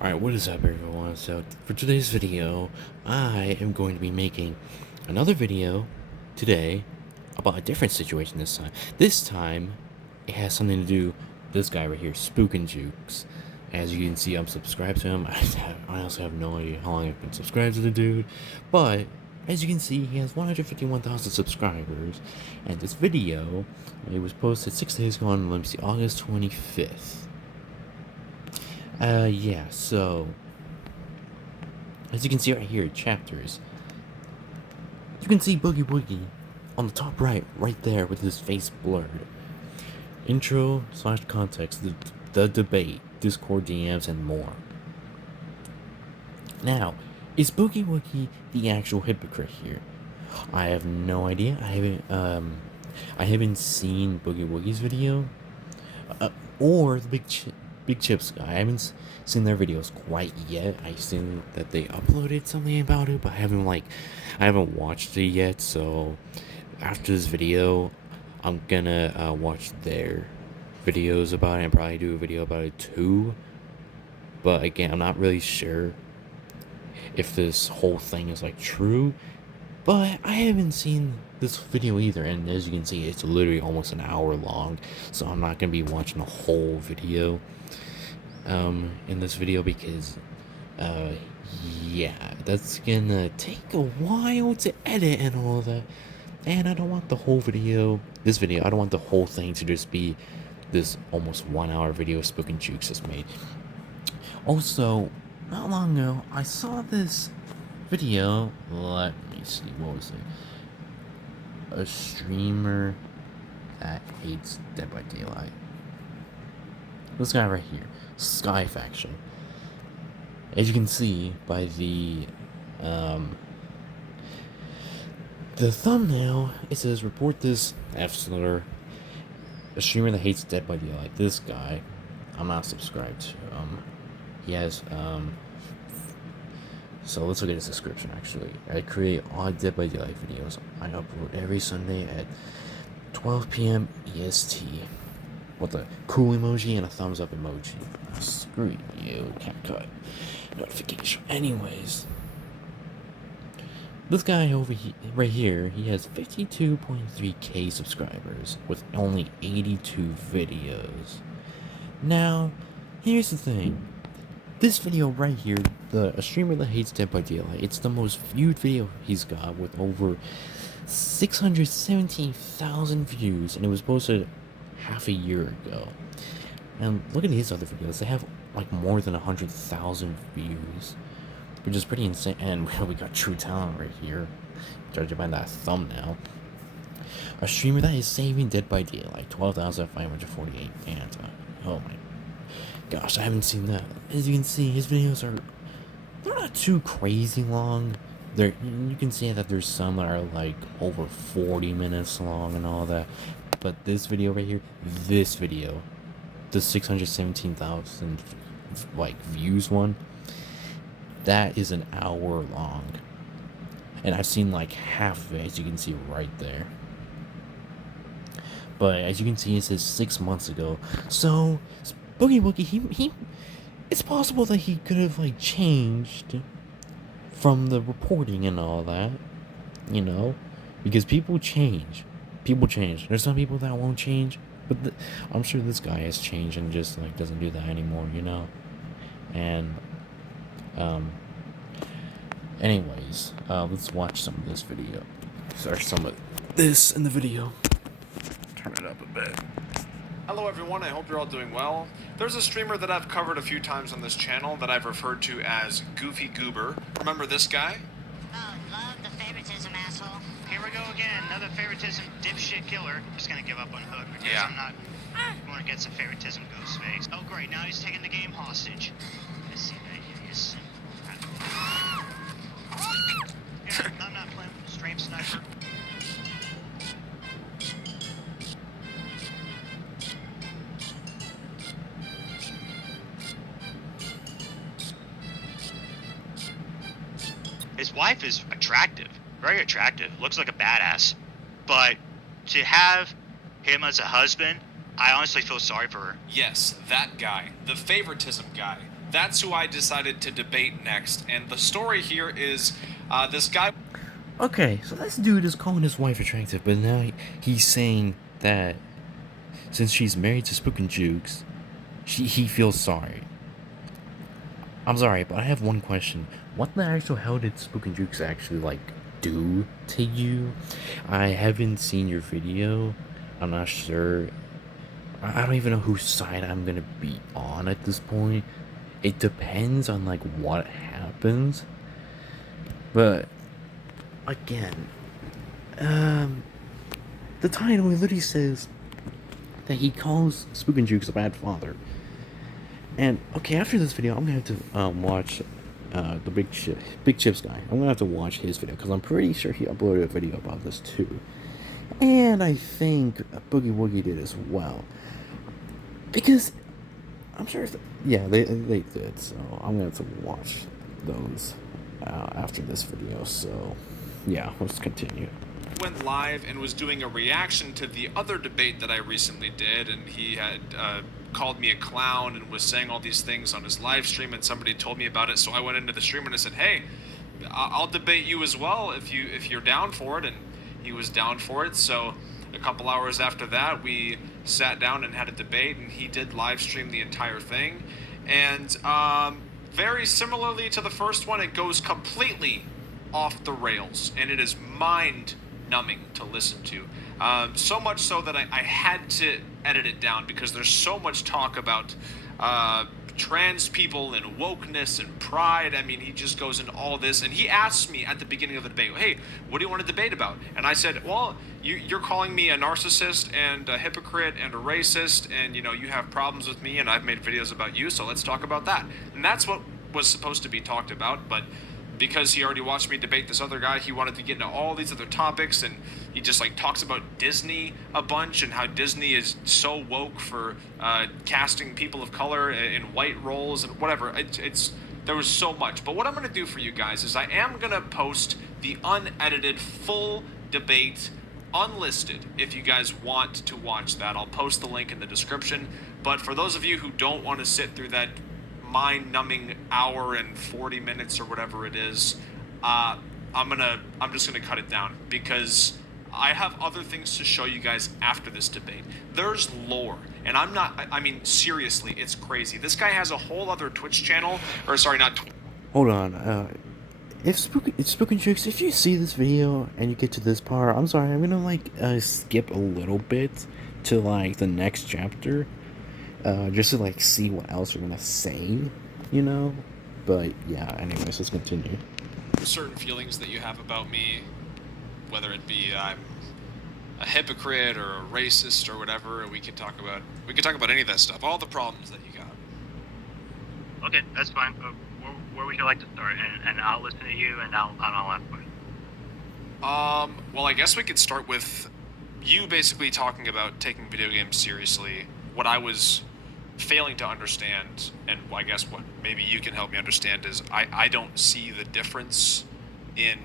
Alright, what is up everyone? So, for today's video, I am going to be making another video today about a different situation this time. This time, it has something to do with this guy right here, Spooknjukes. As you can see, I'm subscribed to him. I also have no idea how long I've been subscribed to the dude. But, as you can see, he has 151,000 subscribers. And this video, it was posted 6 days ago on, let me see, August 25th. Yeah, so, as you can see right here, chapters, you can see Boogie Woogie on the top right there with his face blurred. Intro / context, the debate, Discord DMs, and more. Now, is Boogie Woogie the actual hypocrite here? I have no idea. I haven't seen Boogie Woogie's video, or the Big Chips guy. I haven't seen their videos quite yet. I've seen that they uploaded something about it, but I haven't watched it yet. So after this video, I'm gonna watch their videos about it and probably do a video about it too. But again, I'm not really sure if this whole thing is like true. But I haven't seen this video either, and as you can see, it's literally almost an hour long, so I'm not gonna be watching the whole video in this video because yeah, that's gonna take a while to edit and all that, and I don't want the whole video, I don't want the whole thing to just be this almost 1 hour video Spooknjukes has made. Also, not long ago, I saw this video, let me see, what was it? A streamer that hates Dead by Daylight. This guy right here, Sky Faction. As you can see by the thumbnail, it says report this F-slur, a streamer that hates Dead by Daylight. This guy, I'm not subscribed to. He has so let's look at his description. Actually, I create odd Dead by Daylight videos. I upload every Sunday at 12 p.m. EST. With a cool emoji and a thumbs up emoji. Screw you, CapCut notification. Anyways, this guy over here, right here, he has 52.3k subscribers with only 82 videos. Now, here's the thing. This video right here, a streamer that hates Dead by Daylight, it's the most viewed video he's got with over 617,000 views, and it was posted half a year ago. And look at his other videos, they have like more than 100,000 views, which is pretty insane. And we got True Talent right here, judging by that thumbnail. A streamer that is saving Dead by Daylight, 12,548 fans. Oh my gosh, I haven't seen that. As you can see, his videos they're not too crazy long. You can see that there's some that are like over 40 minutes long and all that. But this video right here, the 617,000 like views one, that is an hour long. And I've seen like half of it, as you can see right there. But as you can see, it says 6 months ago. So Boogie Woogie, he it's possible that he could have like changed from the reporting and all that, you know, because people change. There's some people that won't change, but I'm sure this guy has changed and just like doesn't do that anymore, you know. And anyways, let's watch some of this video. Sorry, some of this in the video. Turn it up a bit. Hello everyone, I hope you're all doing well. There's a streamer that I've covered a few times on this channel that I've referred to as Goofy Goober. Remember this guy? Oh, love the favoritism, asshole. Here we go again, another favoritism dipshit killer. I'm just gonna give up on Hook because I'm not going to get some favoritism ghost face. Oh great, now he's taking the game hostage. Let's see that he is. I'm not playing with a stream sniper. His wife is attractive, very attractive, looks like a badass, but to have him as a husband, I honestly feel sorry for her. Yes, that guy. The favoritism guy. That's who I decided to debate next. And the story here is this guy. Okay, so this dude is calling his wife attractive, but now he's saying that since she's married to Spooknjukes, he feels sorry. I'm sorry, but I have one question. What the actual hell did Spooknjukes actually, like, do to you? I haven't seen your video. I'm not sure. I don't even know whose side I'm gonna be on at this point. It depends on, like, what happens. But, again, the title literally says that he calls Spooknjukes a bad father. And okay, after this video, I'm gonna have to watch the Big Chips guy. I'm gonna have to watch his video because I'm pretty sure he uploaded a video about this too, and I think Boogie Woogie did as well. Because I'm sure, yeah, they did. So I'm gonna have to watch those after this video. So yeah, let's continue. Went live and was doing a reaction to the other debate that I recently did, and he had called me a clown and was saying all these things on his live stream, and somebody told me about it, so I went into the stream and I said, hey, I'll debate you as well if you're down for it, and he was down for it. So a couple hours after that, we sat down and had a debate, and he did live stream the entire thing, and very similarly to the first one, it goes completely off the rails, and it is mind-numbing to listen to. So much so that I had to edit it down because there's so much talk about trans people and wokeness and pride. I mean, he just goes into all this, and he asked me at the beginning of the debate, hey, what do you want to debate about? And I said, well, you're calling me a narcissist and a hypocrite and a racist, and you have problems with me, and I've made videos about you, so let's talk about that. And that's what was supposed to be talked about, but because he already watched me debate this other guy, he wanted to get into all these other topics, and he just talks about Disney a bunch and how Disney is so woke for casting people of color in white roles and whatever. There was so much. But what I'm going to do for you guys is I am going to post the unedited full debate unlisted if you guys want to watch that. I'll post the link in the description. But for those of you who don't want to sit through that mind-numbing hour and 40 minutes or whatever it is, I'm just gonna cut it down because I have other things to show you guys after this debate. There's lore, and I mean seriously, it's crazy. This guy has a whole other Twitch channel, or sorry, not Hold on, it's Spooknjukes, if you see this video and you get to this part, I'm sorry, I'm gonna skip a little bit to the next chapter. Just to see what else you're gonna say, But yeah, anyways, let's continue. certain feelings that you have about me, whether it be I'm a hypocrite or a racist or whatever. We can talk about any of that stuff, all the problems that you got. Okay, that's fine. Where would you like to start? And I'll listen to you, and I'll ask questions. Well, I guess we could start with you basically talking about taking video games seriously. What I was failing to understand, and I guess what maybe you can help me understand, is I don't see the difference in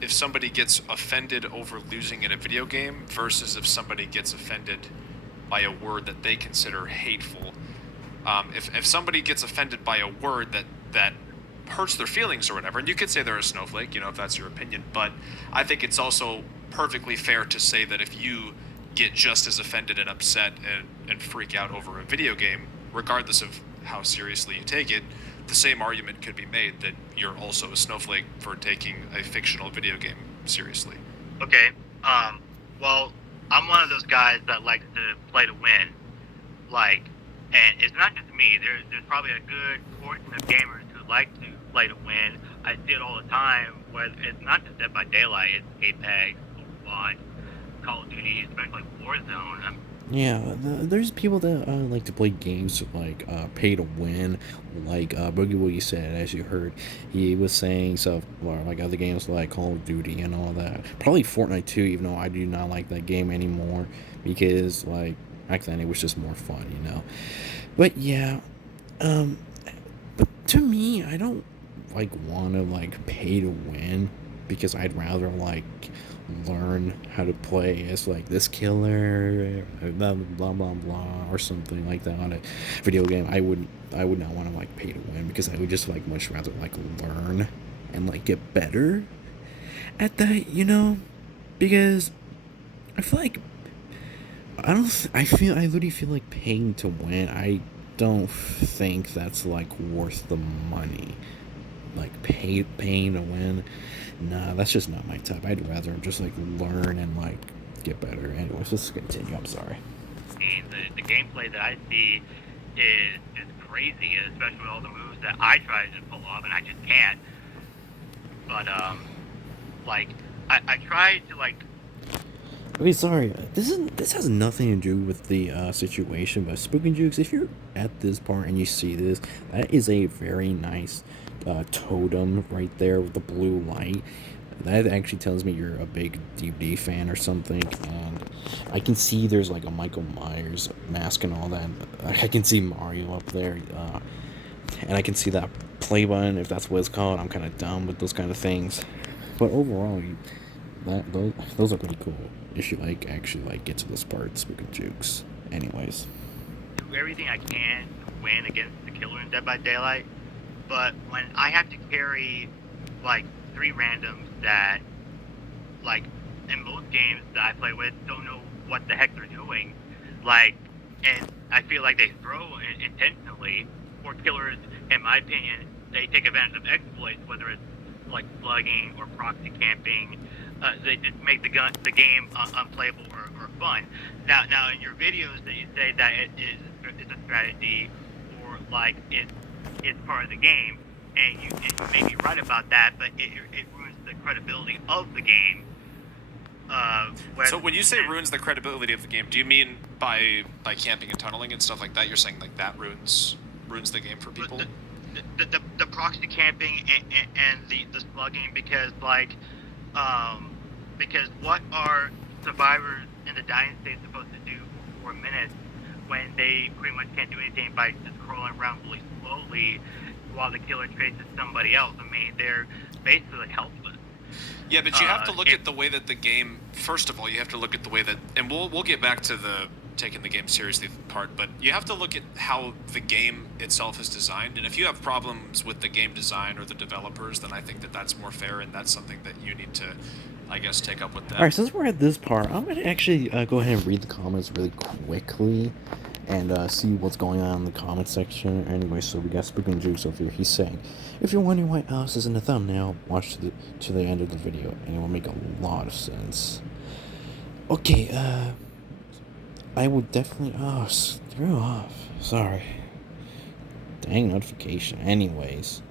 if somebody gets offended over losing in a video game versus if somebody gets offended by a word that they consider hateful. If somebody gets offended by a word that hurts their feelings or whatever, and you could say they're a snowflake, if that's your opinion, but I think it's also perfectly fair to say that if you get just as offended and upset and freak out over a video game, regardless of how seriously you take it, the same argument could be made that you're also a snowflake for taking a fictional video game seriously. Okay, well, I'm one of those guys that likes to play to win, and it's not just me, there's probably a good portion of gamers who like to play to win. I see it all the time, where it's not just Dead by Daylight, it's Apex, Overwatch, Call of Duty, especially Warzone. Yeah, there's people that like to play games pay to win, Boogie Woogie said, as you heard. He was saying stuff like other games like Call of Duty and all that. Probably Fortnite too, even though I do not like that game anymore because back then it was just more fun, But yeah, but to me, I don't want to pay to win because I'd rather learn how to play as this killer, blah blah blah blah, or something like that on a video game. I would I would not want to like pay to win, because I would just like much rather like learn and like get better at that, because I feel like I literally feel like paying to win. I don't think that's like worth the money. Like paying to win, nah, that's just not my type. I'd rather just like learn and like get better. Anyways, let's continue. I'm sorry. The gameplay that I see is crazy, especially with all the moves that I try to pull off and I just can't. But like I try to like. Okay, sorry. This has nothing to do with the situation, but Spooknjukes, if you're at this part and you see this, that is a very nice totem right there with the blue light. That actually tells me you're a big DVD fan or something, and I can see there's like a Michael Myers mask and all that. I can see Mario up there, and I can see that play button, if that's what it's called. I'm kind of dumb with those kind of things, but overall, those are pretty cool. You should like actually like get to those parts, Spooknjukes. Anyways, Do everything I can to win against the killer in Dead by Daylight, but when I have to carry like 3 randoms that, like, in most games that I play with, don't know what the heck they're doing, like, and I feel like they throw intentionally, or killers, in my opinion, they take advantage of exploits, whether it's like slugging or proxy camping. They just make the game unplayable or fun. Now, in your videos that you say that it's a strategy, or like it's part of the game, and you may be right about that, but it ruins the credibility of the game. So when you say ruins the credibility of the game, do you mean by camping and tunneling and stuff like that? You're saying like that ruins the game for people? The proxy camping and the slugging, because because what are survivors in the dying state supposed to do for 4 minutes when they pretty much can't do anything by just crawling around really slowly while the killer chases somebody else? I mean, they're basically helpless. Yeah, but you have to look at the way that the game. First of all, you have to look at the way that, and we'll get back to the taking the game seriously part. But you have to look at how the game itself is designed, and if you have problems with the game design or the developers, then I think that that's more fair, and that's something that you need to, I guess, take up with them. alright, since we're at this part, I'm gonna actually go ahead and read the comments really quickly and see what's going on in the comment section. Anyway, so we got Spooknjukes over here. He's saying, if you're wondering why Alice is in the thumbnail, watch to the end of the video, and it will make a lot of sense. Okay, I would definitely. Oh, screw off. Sorry. Dang notification. Anyways,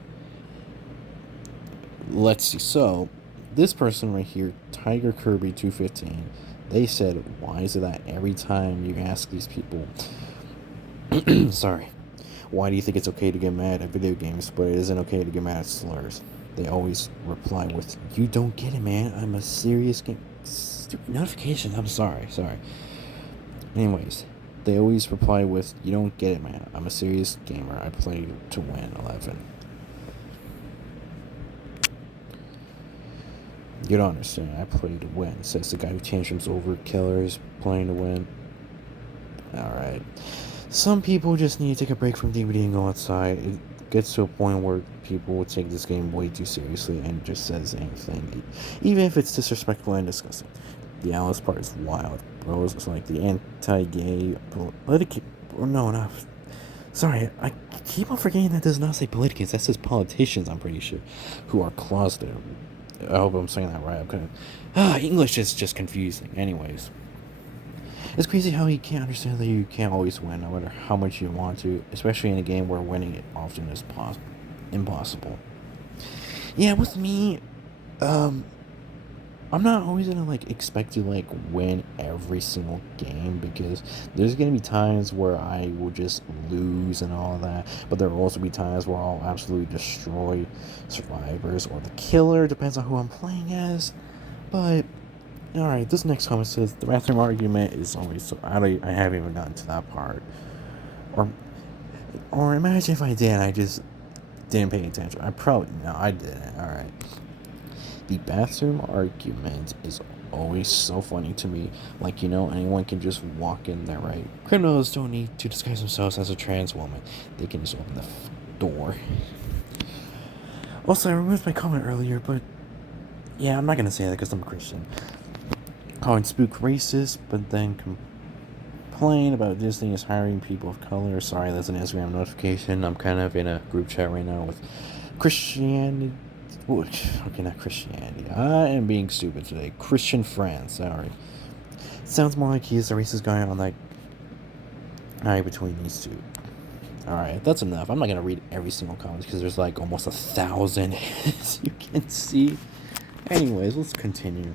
let's see. So, this person right here, Tiger Kirby 215, they said, why is it that every time you ask these people, sorry, why do you think it's okay to get mad at video games, but it isn't okay to get mad at slurs? They always reply with, you don't get it, man. I'm a serious game. Stupid notification. I'm sorry. Anyways, they always reply with, you don't get it, man. I'm a serious gamer. I play to win 11. You don't understand. I play to win, says the guy who tantrums over killers playing to win. Alright. Some people just need to take a break from DVD and go outside. It gets to a point where people will take this game way too seriously and just says anything, even if it's disrespectful and disgusting. The Alice part is wild, bro. It's like the anti-gay or no, not. Sorry, I keep on forgetting that does not say politicans. That says politicians. I'm pretty sure, who are closeted. I hope I'm saying that right. I'm kind of English is just confusing. Anyways, it's crazy how you can't understand that you can't always win, no matter how much you want to, especially in a game where winning it often is impossible. Yeah, with me, I'm not always gonna like expect to like win every single game, because there's gonna be times where I will just lose and all that, but there will also be times where I'll absolutely destroy survivors or the killer, depends on who I'm playing as. But alright, this next comment says the bathroom argument is always so I haven't even gotten to that part. Or imagine if I did, I just didn't pay attention. I didn't. Alright. The bathroom argument is always so funny to me. Like, you know, anyone can just walk in there, right? Criminals don't need to disguise themselves as a trans woman. They can just open the door. Also, I removed my comment earlier, but yeah, I'm not gonna say that because I'm a Christian. Calling Spook racist, but then complain about Disney is hiring people of color. Sorry, that's an Instagram notification. I'm kind of in a group chat right now with Christianity. Okay, not Christianity. I am being stupid today. Christian friends. Sorry. Sounds more like he's a racist guy on that guy between these two. Alright, that's enough. I'm not gonna read every single comment because there's like almost 1,000, as you can see. Anyways, let's continue.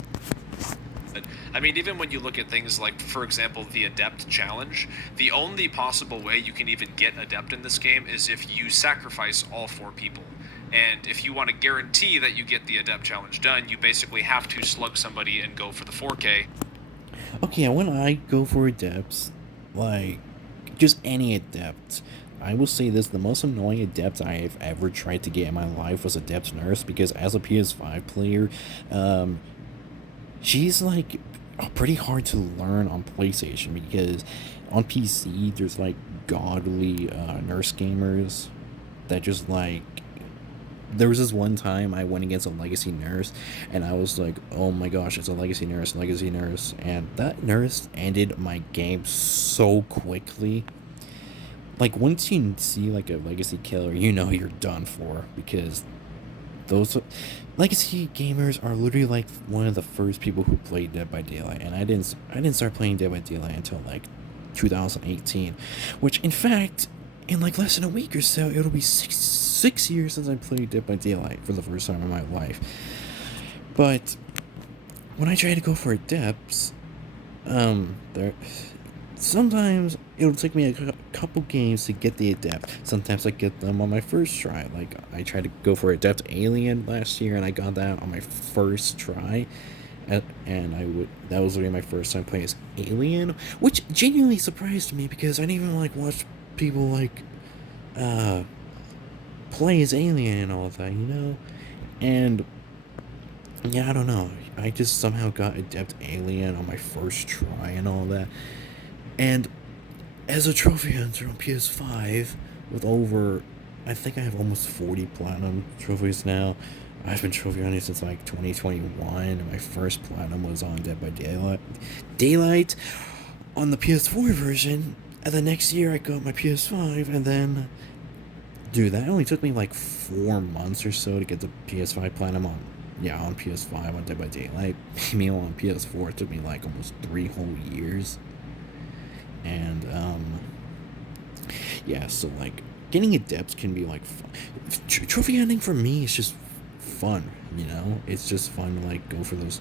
I mean, even when you look at things like, for example, the Adept Challenge, the only possible way you can even get Adept in this game is if you sacrifice all 4 people. And if you want to guarantee that you get the Adept Challenge done, you basically have to slug somebody and go for the 4K. Okay, when I go for Adepts, like, just any Adept, I will say this, the most annoying Adept I've ever tried to get in my life was Adept Nurse, because as a PS5 player, she's, like, pretty hard to learn on PlayStation, because on PC, there's, like, godly nurse gamers that just, like, there was this one time I went against a legacy nurse, and I was like, oh my gosh, it's a legacy nurse, and that nurse ended my game so quickly. Like, once you see, like, a legacy killer, you know you're done for, because those legacy gamers are literally, like, one of the first people who played Dead by Daylight, and I didn't start playing Dead by Daylight until, like, 2018, which, in fact, in, like, less than a week or so, it'll be six years since I played Dead by Daylight for the first time in my life. But when I try to go for Adepts, sometimes it'll take me a couple games to get the Adept. Sometimes I get them on my first try. Like, I tried to go for Adept Alien last year, and I got that on my first try. And that was really my first time playing as Alien, which genuinely surprised me, because I didn't even, like, watch people, like, play as Alien and all that, you know? And, yeah, I don't know. I just somehow got Adept Alien on my first try and all that. And as a trophy hunter on PS5, with over, I think I have almost 40 platinum trophies now. I've been trophy hunting since, like, 2021, and my first platinum was on Dead by Daylight on the PS4 version. And the next year I got my PS5, and then, dude, that only took me like 4 months or so to get the PS5 platinum on PS5 on Dead by Daylight. Meanwhile, on PS4 it took me like almost 3 whole years. And yeah, so, like, getting Adepts can be, like, fun. Trophy hunting for me is just fun, you know? It's just fun to, like, go for those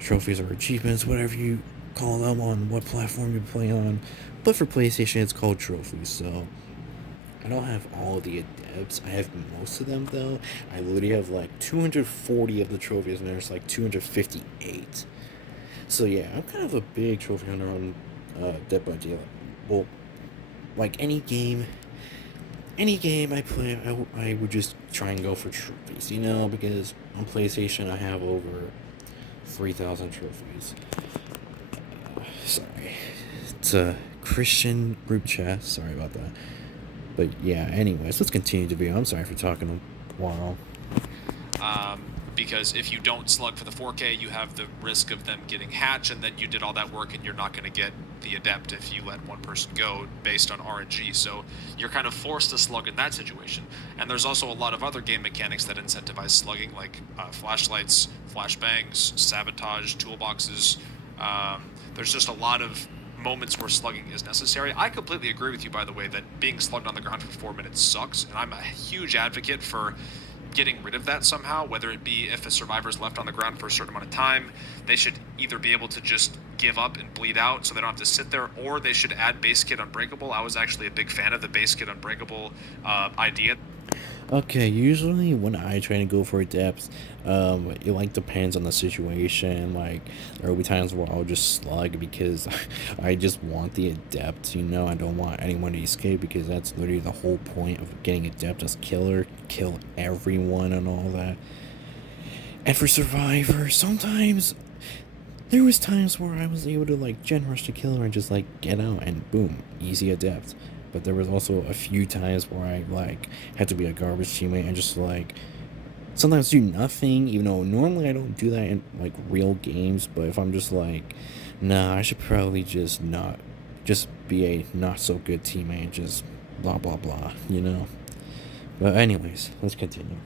trophies or achievements, whatever you call them, on what platform you play on. But for PlayStation, it's called trophies, so I don't have all the Adepts. I have most of them, though. I literally have, like, 240 of the trophies, and there's, like, 258. So, yeah, I'm kind of a big trophy hunter on Dead by Daylight. Well, like, any game I play, I would just try and go for trophies, you know, because on PlayStation I have over 3,000 trophies. Sorry. It's a Christian group chat. Sorry about that. But yeah, anyways, let's continue the video. I'm sorry for talking a while. Because if you don't slug for the 4K, you have the risk of them getting hatched, and then you did all that work and you're not going to get the Adept if you let one person go based on RNG. So you're kind of forced to slug in that situation. And there's also a lot of other game mechanics that incentivize slugging, like flashlights, flashbangs, sabotage, toolboxes. There's just a lot of moments where slugging is necessary. I completely agree with you, by the way, that being slugged on the ground for 4 minutes sucks, and I'm a huge advocate for getting rid of that somehow, whether it be if a survivor's left on the ground for a certain amount of time, they should either be able to just give up and bleed out so they don't have to sit there, or they should add base kit unbreakable. I was actually a big fan of the base kit unbreakable idea. Okay, usually when I try to go for Adepts, it, like, depends on the situation. Like, there will be times where I'll just slug because I just want the Adept, you know? I don't want anyone to escape, because that's literally the whole point of getting Adept as killer, kill everyone and all that. And for Survivor, sometimes There was times where I was able to like gen rush the killer and just like get out and boom, easy adept. But there was also a few times where I like had to be a garbage teammate and just like sometimes do nothing, even though normally I don't do that in like real games. But if I'm just like, nah, I should probably just not, just be a not so good teammate and just blah blah blah, you know. But anyways, let's continue.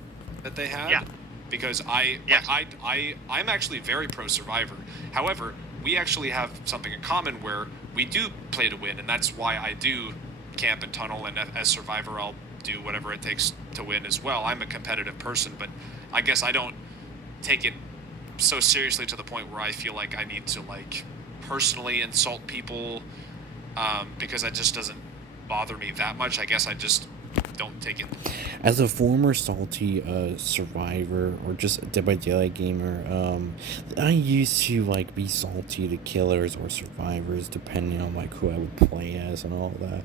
That they had. Yeah. Because Yes. I'm actually very pro survivor. However, we actually have something in common where we do play to win, and that's why I do camp and tunnel, and as survivor I'll do whatever it takes to win as well. I'm a competitive person, but I guess I don't take it so seriously to the point where I feel like I need to like personally insult people, because that just doesn't bother me that much. I guess I just don't take it. As a former salty survivor or just Dead by Daylight gamer, I used to like be salty to killers or survivors depending on like who I would play as and all that.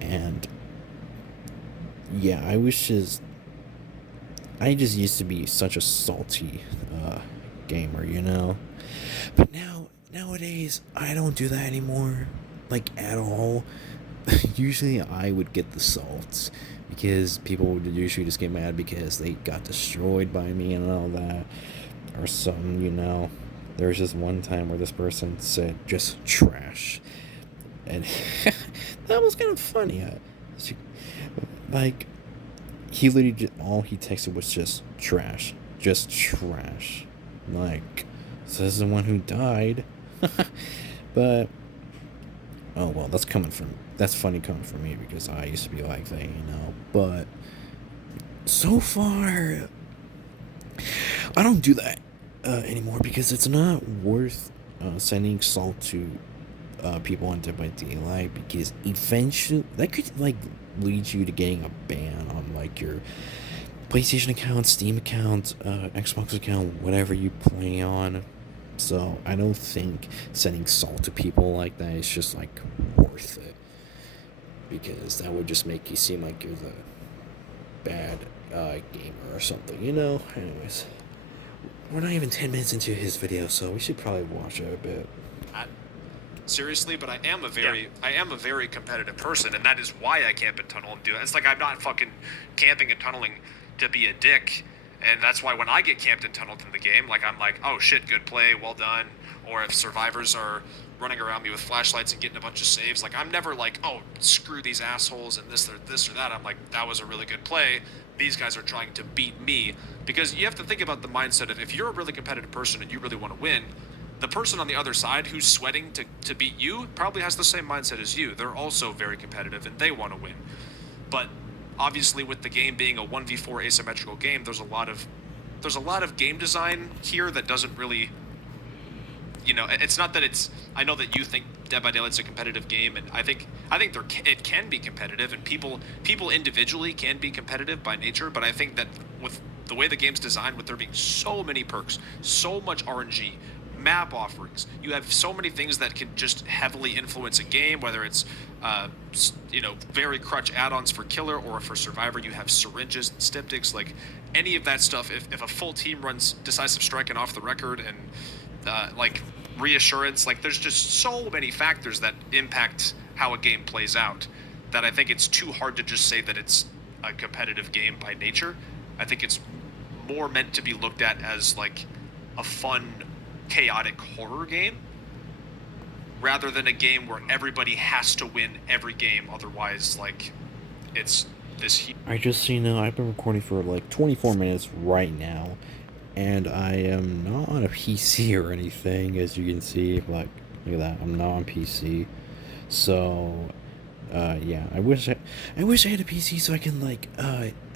And yeah, I just used to be such a salty gamer, you know. But nowadays I don't do that anymore, like at all. Usually I would get the salts because people would usually just get mad because they got destroyed by me and all that or something, you know. There was just one time where this person said just trash, and that was kind of funny. Like he literally just, all he texted was just trash. Like, so this is the one who died. But oh well, that's funny coming from me because I used to be like that, you know. But so far, I don't do that anymore because it's not worth sending salt to people on Dead by Daylight, because eventually that could like lead you to getting a ban on like your PlayStation account, Steam account, Xbox account, whatever you play on. So I don't think sending salt to people like that is just like worth it, because that would just make you seem like you're the bad gamer or something, you know. Anyways, we're not even 10 minutes into his video, so we should probably watch it a bit. Seriously, but I am a very competitive person, and that is why I camp and tunnel and do it. It's like I'm not fucking camping and tunneling to be a dick, and that's why when I get camped and tunneled in the game, like I'm like, oh shit, good play, well done. Or if survivors are running around me with flashlights and getting a bunch of saves, like I'm never like, oh, screw these assholes and this or that. I'm like, that was a really good play. These guys are trying to beat me. Because you have to think about the mindset of, if you're a really competitive person and you really want to win, the person on the other side who's sweating to beat you probably has the same mindset as you. They're also very competitive and they want to win. But obviously with the game being a 1v4 asymmetrical game, there's a lot of game design here that doesn't really, you know, it's not that it's, I know that you think Dead by Daylight's a competitive game, and I think it can be competitive, and people individually can be competitive by nature, but I think that with the way the game's designed, with there being so many perks, so much RNG, map offerings, you have so many things that can just heavily influence a game, whether it's you know, very crutch add-ons for killer, or for survivor you have syringes and styptics, like any of that stuff. If a full team runs decisive strike and off the record and like reassurance, like there's just so many factors that impact how a game plays out, that I think it's too hard to just say that it's a competitive game by nature. I think it's more meant to be looked at as like a fun, chaotic horror game, rather than a game where everybody has to win every game, otherwise like it's this I just, you know, I've been recording for like 24 minutes right now, and I am not on a PC or anything, as you can see. Like, look at that, I'm not on PC. So yeah, I wish I had a PC so I can like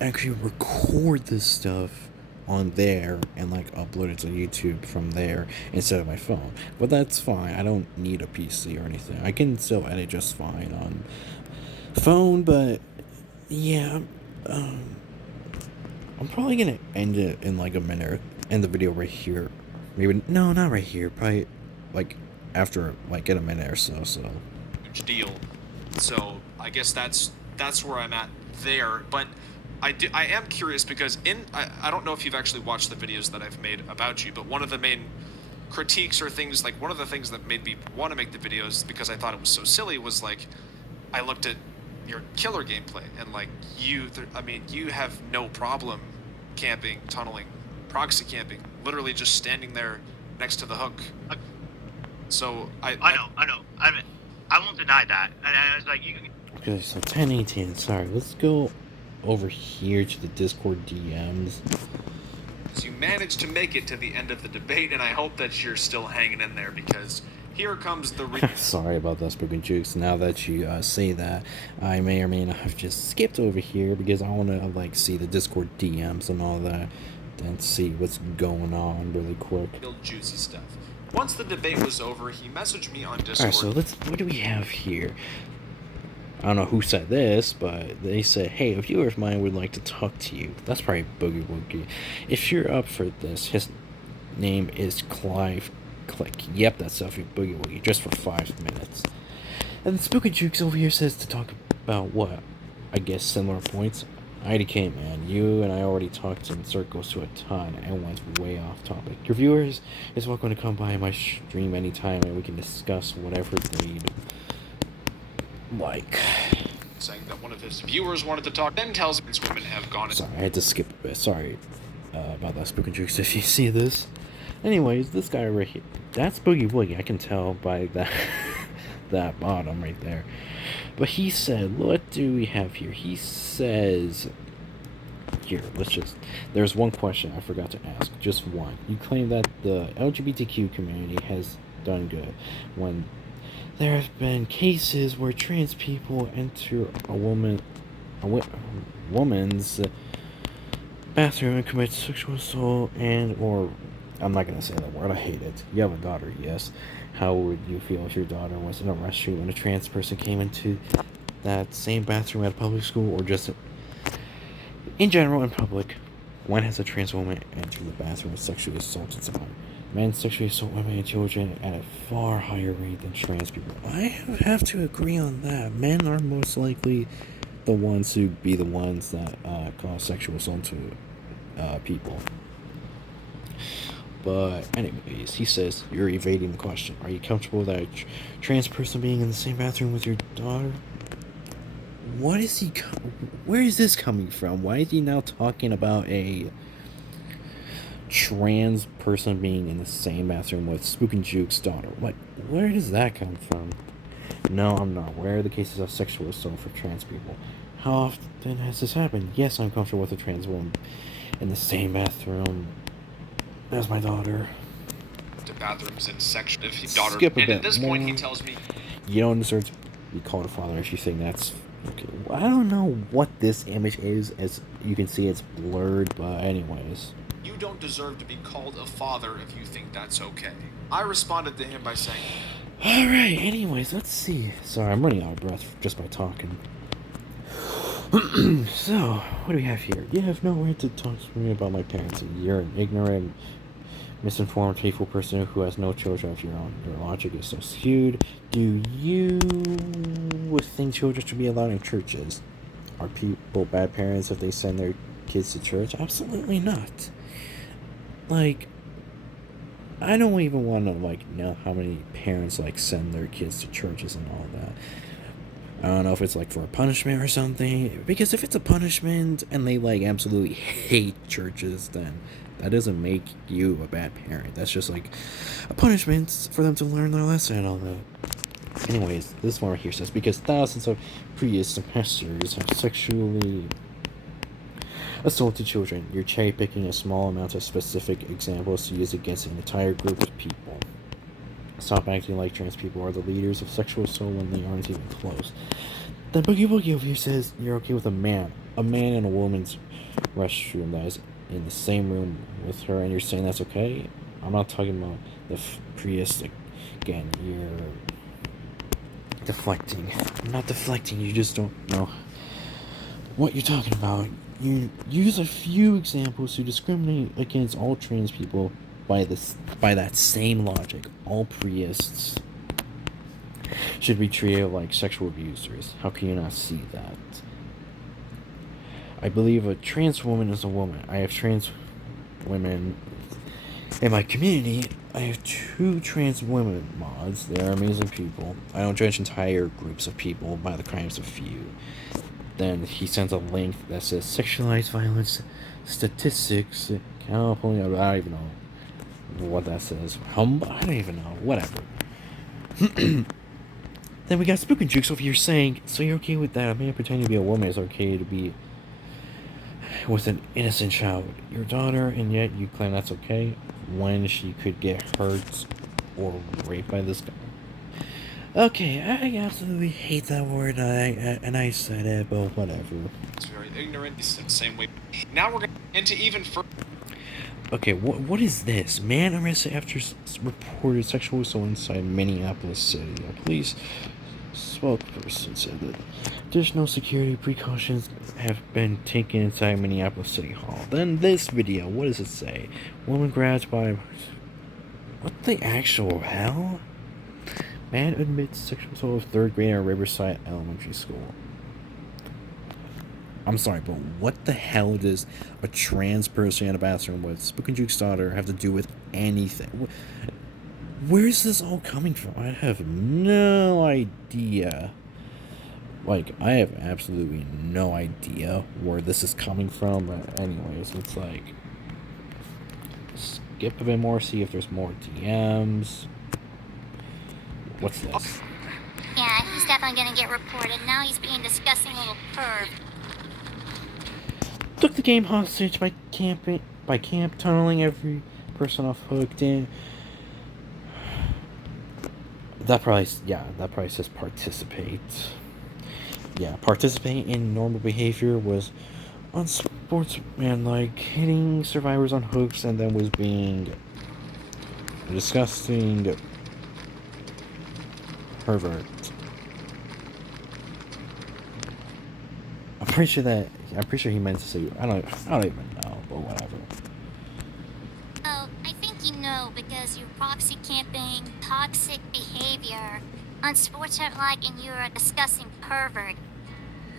actually record this stuff on there and like upload it to YouTube from there instead of my phone. But that's fine, I don't need a PC or anything. I can still edit just fine on phone. But yeah, I'm probably gonna end it in like a minute, end the video right here. Maybe, no, not right here, probably like after like in a minute or so. huge deal. So I guess that's where I'm at there. But I am curious because I don't know if you've actually watched the videos that I've made about you, but one of the main critiques or things like one of the things that made me want to make the videos because I thought it was so silly was like I looked at your killer gameplay and like I mean you have no problem camping, tunneling, proxy camping, literally just standing there next to the hook. So I know. I mean, I won't deny that. And I was like, you. Okay, so 1018. Sorry, let's go over here to the Discord DMs. So you managed to make it to the end of the debate, and I hope that you're still hanging in there because here comes the. Sorry about that, Spooknjukes. Now that you say that, I may or may not have just skipped over here because I want to like see the Discord DMs and all that, then see what's going on really quick. Real juicy stuff. Once the debate was over, he messaged me on Discord. Alright, so what do we have here? I don't know who said this, but they said, hey, a viewer of mine would like to talk to you. That's probably Boogie Woogie. If you're up for this, his name is Clive Click. Yep, that's Selfie Boogie Woogie, just for 5 minutes. And Spooknjukes over here says to talk about what? I guess similar points. IDK, man, you and I already talked in circles to a ton and went way off topic. Your viewers is welcome to come by my stream anytime and we can discuss whatever they'd like. Saying that one of his viewers wanted to talk, then tells me women have gone. Sorry, I had to skip a bit. Sorry about that, Spooknjukes, if you see this. Anyways, this guy right here, that's Boogie Woogie. I can tell by that that bottom right there. But he said, what do we have here? He says, here, there's one question I forgot to ask, just one. You claim that the LGBTQ community has done good when there have been cases where trans people enter a woman's bathroom and commit sexual assault or I'm not gonna say that word, I hate it. You have a daughter, yes. How would you feel if your daughter was in a restroom and a trans person came into that same bathroom at a public school or just in general in public? When has a trans woman entered the bathroom and sexually assaulted someone? Men sexually assault women and children at a far higher rate than trans people. I have to agree on that. Men are most likely the ones who be the ones that cause sexual assault to people. But anyways, he says, you're evading the question. Are you comfortable with a trans person being in the same bathroom with your daughter? What is he... Where is this coming from? Why is he now talking about a trans person being in the same bathroom with Spooknjukes' daughter? What? Where does that come from? No, I'm not. Where are the cases of sexual assault for trans people? How often has this happened? Yes, I'm comfortable with a trans woman in the same bathroom as my daughter. To bathrooms and section if his daughter. Skip a and bit at this more. point, he tells me, you don't deserve to be called a father if you think that's okay. I don't know what this image is. As you can see, it's blurred. But anyways, you don't deserve to be called a father if you think that's okay. I responded to him by saying, all right. Anyways, let's see. Sorry, I'm running out of breath just by talking. So, what do we have here? You have no right to talk to me about my parents. You're an ignorant, misinformed, hateful person who has no children of your own. Your logic is so skewed. Do you think children should be allowed in churches? Are people bad parents if they send their kids to church? Absolutely not. Like, I don't even want to, know how many parents, send their kids to churches and all that. I don't know if it's, for a punishment or something. Because if it's a punishment and they, absolutely hate churches, then that doesn't make you a bad parent. That's just, a punishment for them to learn their lesson and all that. Anyways, this one right here says, because thousands of previous pastors have sexually assaulted children, you're cherry-picking a small amount of specific examples to use against an entire group of people. Stop acting like trans people are the leaders of sexual assault when they aren't even close. Then Boogie Woogie over here says you're okay with a man in a woman's restroom that is in the same room with her, and you're saying that's okay? I'm not talking about the priest again. You're deflecting. I'm not deflecting. You just don't know what you're talking about. You use a few examples to discriminate against all trans people. By that same logic, all priests should be treated like sexual abusers. How can you not see that? I believe a trans woman is a woman. I have trans women in my community. I have 2 trans women mods. They are amazing people. I don't judge entire groups of people by the crimes of few. Then he sends a link that says sexualized violence statistics. I don't even know what that says. I don't even know. Whatever. Then we got Spooknjukes over here saying, so you're okay with that? A man pretending to be a woman is okay to be with an innocent child, your daughter, and yet you claim that's okay when she could get hurt or raped by this guy. Okay, I absolutely hate that word, and I said it, but whatever. It's very ignorant. He's the same way. Now we're going into even further. Okay, what is this? Man arrested after reported sexual assault inside Minneapolis City. A police spokesperson said that additional security precautions have been taken inside Minneapolis City Hall. Then this video, what does it say? Woman grabbed by... What the actual hell? Man admits sexual assault of 3rd grader at Riverside Elementary School. I'm sorry, but what the hell does a trans person in a bathroom with Spooknjukes' daughter have to do with anything? Where's this all coming from? I have no idea. Like, I have absolutely no idea where this is coming from. But anyways, it's like... Skip a bit more, see if there's more DMs. What's this? Yeah, he's definitely gonna get reported. Now he's being disgusting little perv. Took the game hostage by camp tunneling every person off hooked in. That probably says participate. Yeah, participate in normal behavior was unsportsmanlike, hitting survivors on hooks, and then was being a disgusting pervert. I'm pretty sure he meant to say, I don't even know, but whatever. Oh, I think you know because you're proxy camping toxic behavior, unsportsmanlike, and you're a disgusting pervert.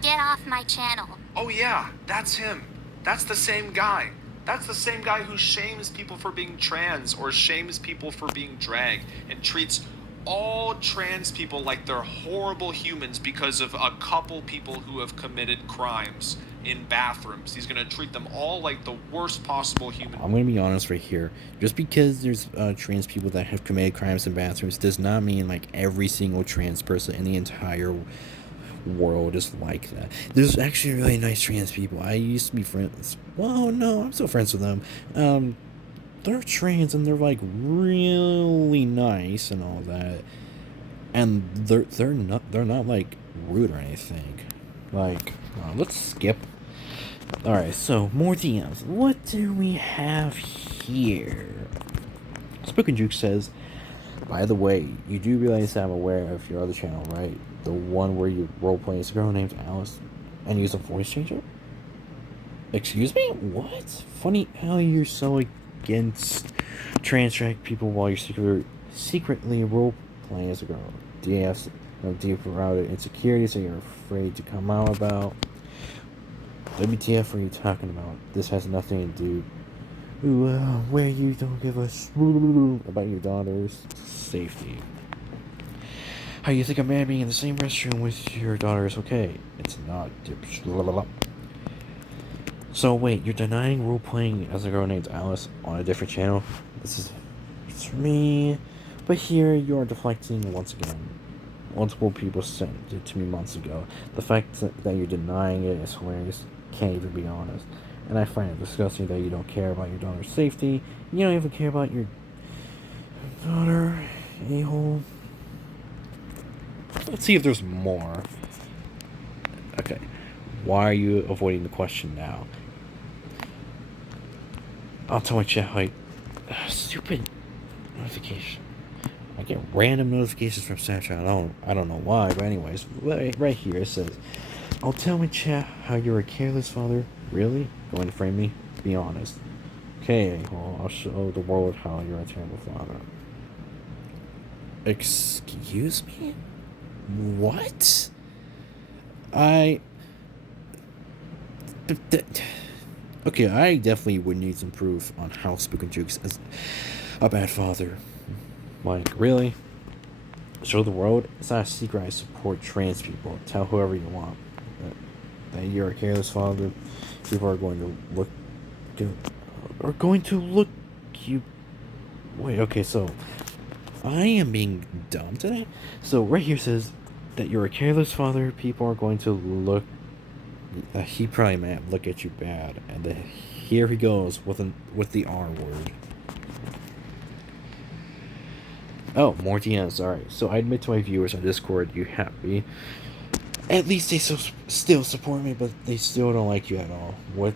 Get off my channel. Oh yeah, that's him. That's the same guy. That's the same guy who shames people for being trans or shames people for being drag and treats all trans people like they're horrible humans because of a couple people who have committed crimes in bathrooms. He's gonna treat them all like the worst possible human. I'm gonna be honest right here. Just because there's trans people that have committed crimes in bathrooms does not mean like every single trans person in the entire world is like that. There's actually really nice trans people. I used to be friends. Well, no, I'm still friends with them. They're trans and they're like really nice and all that, and they're not like rude or anything. Like, let's skip. All right, so more DMs. What do we have here? Spooknjukes says, by the way, you do realize I'm aware of your other channel, right? The one where you roleplay as a girl named Alice and use a voice changer? Excuse me? What? Funny how you're so against trans drag people while you're secretly roleplaying as a girl. Do you have deep-rooted insecurities that you're afraid to come out about? WTF are you talking about? This has nothing to do where you don't give us about your daughter's safety. How you think a man being in the same restroom with your daughter is okay? It's not. So wait, you're denying role-playing as a girl named Alice on a different channel? It's me. But here you are deflecting once again. Multiple people sent it to me months ago. The fact that you're denying it is hilarious. Can't even be honest. And I find it disgusting that you don't care about your daughter's safety. You don't even care about your daughter, a-hole. Let's see if there's more. Okay. Why are you avoiding the question now? I'll tell my chat how stupid notification. I get random notifications from Snapchat. I don't know why, but anyways, right here it says, I'll tell my chat how you're a careless father. Really? Going to frame me? Be honest. Okay, well, I'll show the world how you're a terrible father. Excuse me? What? Okay, I definitely would need some proof on how Spooknjukes is. a bad father. Like, really? Show the world? It's not a secret I support trans people. Tell whoever you want that you're a careless father. People are going to look you. Wait, okay, so I am being dumb today. So right here says that you're a careless father. People are going to look. He probably might look at you bad, and then here he goes with the R word. Oh, more DMs. Alright, so I admit to my viewers on Discord, you happy. At least they still support me, but they still don't like you at all. What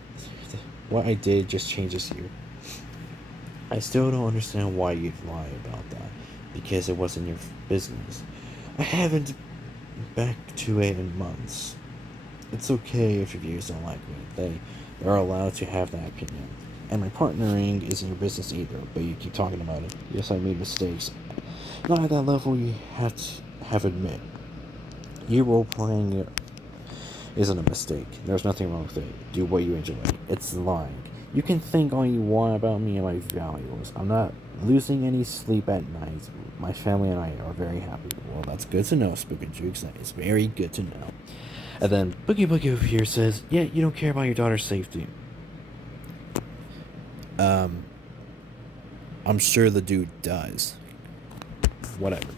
I did just changes you. I still don't understand why you'd lie about that, because it wasn't your business. I haven't back to it in months. It's okay if your viewers don't like me. They're allowed to have that opinion. And my partnering isn't your business either, but you keep talking about it. Yes, I made mistakes. Not at that level you have admit. You role-playing isn't a mistake. There's nothing wrong with it. Do what you enjoy. It's lying. You can think all you want about me and my values. I'm not losing any sleep at night. My family and I are very happy. Well, that's good to know, Spooknjukes. That is very good to know. And then Boogie over here says, yeah, you don't care about your daughter's safety. I'm sure the dude does. Whatever.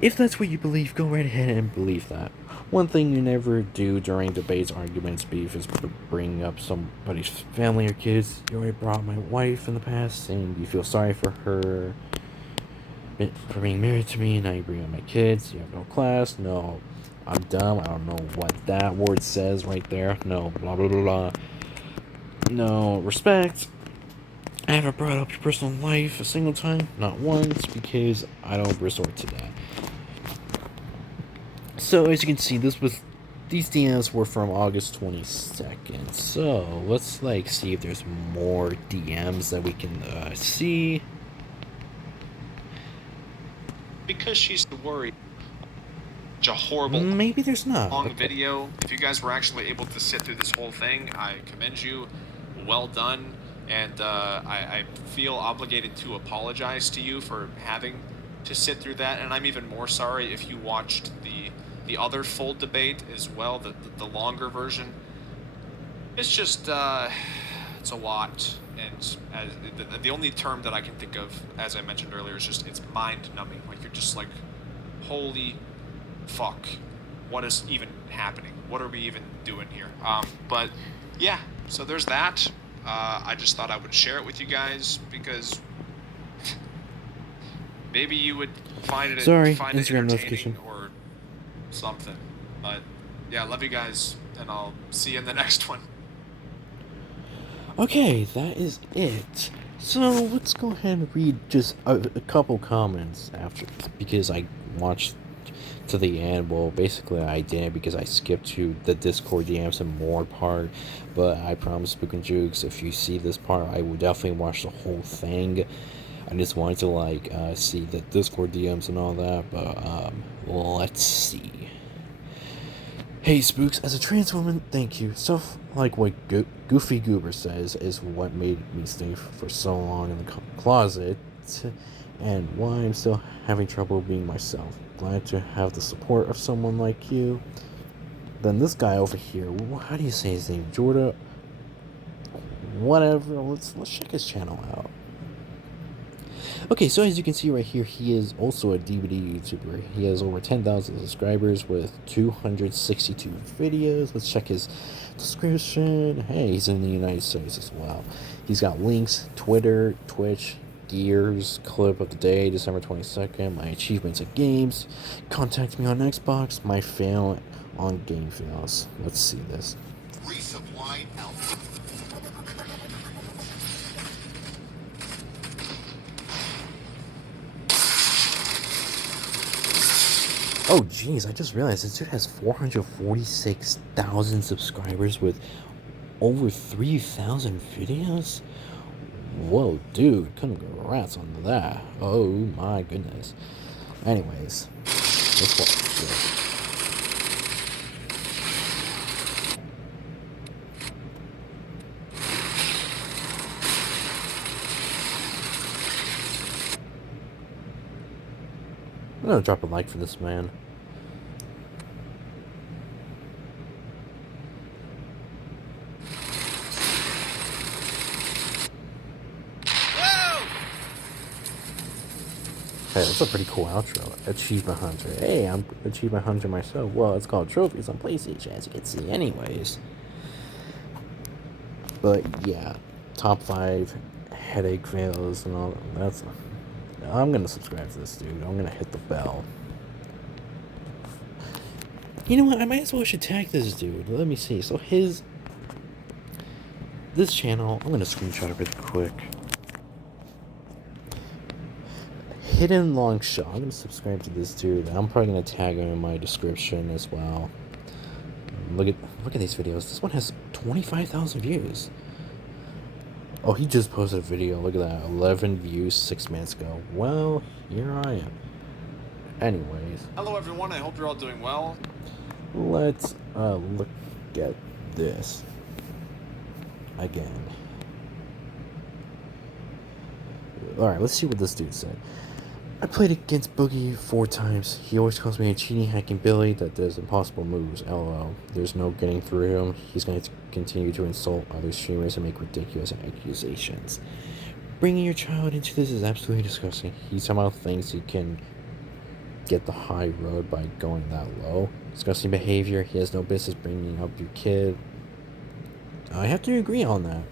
If that's what you believe, go right ahead and believe that. One thing you never do during debates, arguments, beef is bring up somebody's family or kids. You already brought my wife in the past, saying you feel sorry for her for being married to me. Now you bring up my kids. You have no class. No, I'm dumb. I don't know what that word says right there. No, blah blah blah blah. No respect. I haven't brought up your personal life a single time, not once, because I don't resort to that. So as you can see, these DMs were from August 22nd. So let's see if there's more DMs that we can see. Because she's worried. Such a horrible. Maybe there's not. Long video. If you guys were actually able to sit through this whole thing, I commend you. Well done. And I feel obligated to apologize to you for having to sit through that. And I'm even more sorry if you watched the other full debate as well, the longer version. It's just, it's a lot. And the only term that I can think of, as I mentioned earlier, is just, it's mind-numbing. Like, you're just like, holy fuck, what is even happening? What are we even doing here? But, yeah, so there's that. I just thought I would share it with you guys, because maybe you would find it Instagram notification or something. But yeah, love you guys, and I'll see you in the next one. Okay, that is it. So let's go ahead and read just a couple comments after, because I watched to the end. Well, basically I didn't, because I skipped to the Discord DMs and more part, but I promise Spooknjukes, if you see this part, I will definitely watch the whole thing. I just wanted to see the Discord DMs and all that, but let's see. Hey Spooks, as a trans woman, thank you. Stuff like what Goofy Goober says is what made me stay for so long in the closet, and why I'm still having trouble being myself. Glad to have the support of someone like you. Then this guy over here, how do you say his name? Jorda? Whatever, let's check his channel out. Okay, so as you can see right here, he is also a DVD YouTuber. He has over 10,000 subscribers with 262 videos. Let's check his description. Hey, he's in the United States as well. He's got links, Twitter, Twitch, Gears, clip of the day, December 22nd, my achievements at games, contact me on Xbox, my fail on game fails. Let's see this. Resupply out. Oh jeez, I just realized this dude has 446,000 subscribers with over 3,000 videos? Whoa, dude, congrats on that. Oh my goodness. Anyways, let's watch this. gonna drop a like for this man. Hey, that's a pretty cool outro. Achievement Hunter. Hey, I'm Achievement Hunter myself. Well, it's called Trophies on PlayStation, as you can see anyways. But yeah, top 5 headache fails and all that's... I'm gonna subscribe to this dude. I'm gonna hit the bell. You know what? I might as well should tag this dude. Let me see. So this channel, I'm gonna screenshot it really quick. Hidden Long Shot. I'm gonna subscribe to this dude. I'm probably gonna tag him in my description as well. Look at these videos. This one has 25,000 views. Oh, he just posted a video. Look at that. 11 views 6 minutes ago. Well, here I am. Anyways. Hello everyone, I hope you're all doing well. Let's look at this again. Alright, let's see what this dude said. I played against Boogie 4 times. He always calls me a cheating, hacking Billy that does impossible moves. LOL. There's no getting through him. He's going to continue to insult other streamers and make ridiculous accusations. Bringing your child into this is absolutely disgusting. He somehow thinks he can get the high road by going that low. Disgusting behavior. He has no business bringing up your kid. I have to agree on that.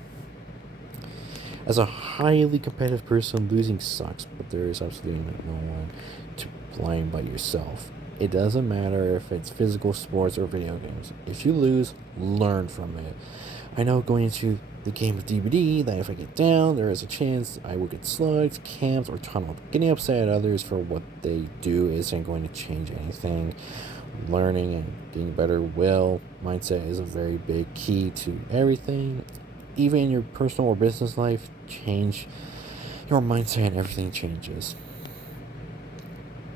As a highly competitive person, losing sucks, but there is absolutely no one to blame but yourself. It doesn't matter if it's physical sports or video games. If you lose, learn from it. I know going into the game of DBD that if I get down, there is a chance I will get slugged, camped, or tunneled. Getting upset at others for what they do isn't going to change anything. Learning and getting better mindset is a very big key to everything. Even in your personal or business life, change your mindset and everything changes.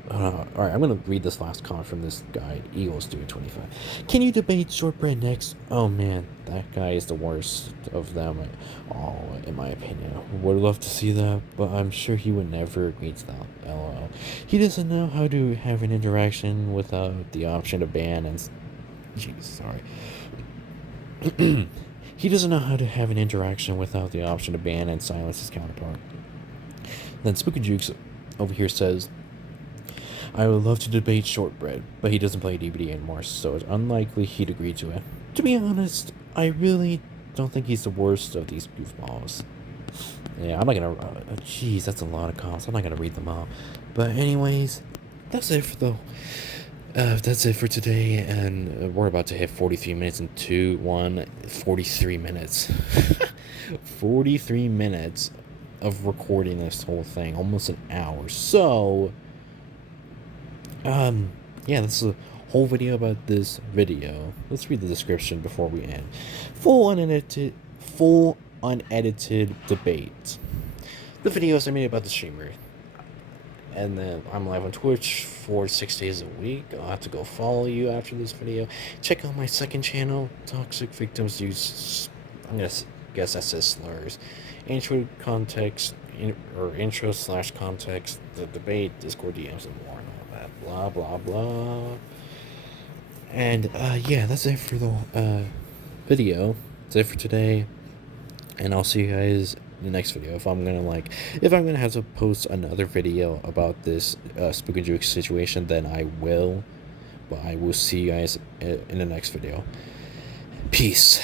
Alright, I'm going to read this last comment from this guy, Eagles Dude 25. Can you debate Shortbread next? Oh man, that guy is the worst of them all, in my opinion. Would love to see that, but I'm sure he would never agree to that. LOL. He doesn't know how to have an interaction without the option to ban and... Jeez, sorry. He doesn't know how to have an interaction without the option to ban and silence his counterpart. Then Spooknjukes over here says, I would love to debate Shortbread, but he doesn't play DBD anymore, so it's unlikely he'd agree to it. To be honest, I really don't think he's the worst of these goofballs. Yeah, I'm not gonna... Jeez, that's a lot of comments. I'm not gonna read them all. But anyways, that's it for that's it for today, and we're about to hit 43 minutes in 43 minutes. 43 minutes of recording this whole thing, almost an hour. So, yeah, this is a whole video about this video. Let's read the description before we end. Full unedited debate. The videos I made about the streamer. And then I'm live on Twitch for 6 days a week. I'll have to go follow you after this video. Check out my second channel, Toxic Victims Use... I'm gonna guess that says slurs. Intro context, intro/context, the debate, Discord DMs, and more, and all that. Blah, blah, blah. And, yeah, that's it for the, video. That's it for today. And I'll see you guys in the next video. If I'm gonna have to post another video about this Spooknjukes situation, then I will. But I will see you guys in the next video. Peace.